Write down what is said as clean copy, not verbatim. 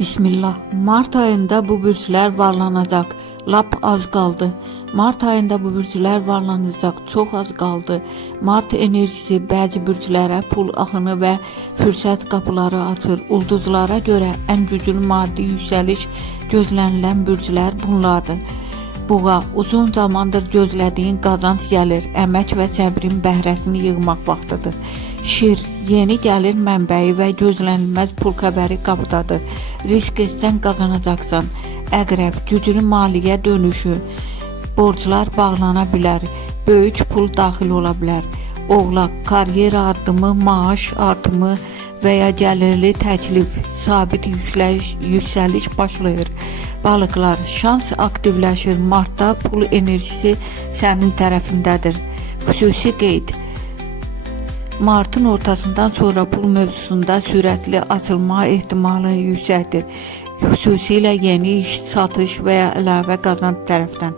Bismillah. Mart ayında bu bürclər varlanacaq. Lap az qaldı. Mart ayında bu bürclər varlanacaq. Çox az qaldı. Mart enerjisi bəzi bürclərə pul axını və fürsət qapıları açır. Ulduzlara görə ən güclü maddi yüksəliş gözlənilən bürclər bunlardır. Buğa, uzun zamandır gözlədiyin qazanc gəlir. Əmək və səbrin bəhrəsini yığmaq vaxtıdır. Şir, yeni gəlir mənbəyi və gözlənilməz pul xəbəri qapıdadır. Risk etsən qazanacaqsan. Əqrəb, güclü maliyyə dönüşü. Borclar bağlana bilər. Böyük pul daxil ola bilər. Oğlaq, karyera addımı, maaş artımı və ya gəlirli təklif, sabit yüksəliş başlayır. Balıqlar, şans aktivləşir. Martda pul enerjisi sənin tərəfindədir. Xüsusi qeyd. Martın ortasından sonra pul mövzusunda sürətli açılma ehtimalı yüksəkdir. Xüsusilə yeni iş, satış və ya əlavə qazanc tərəfdən.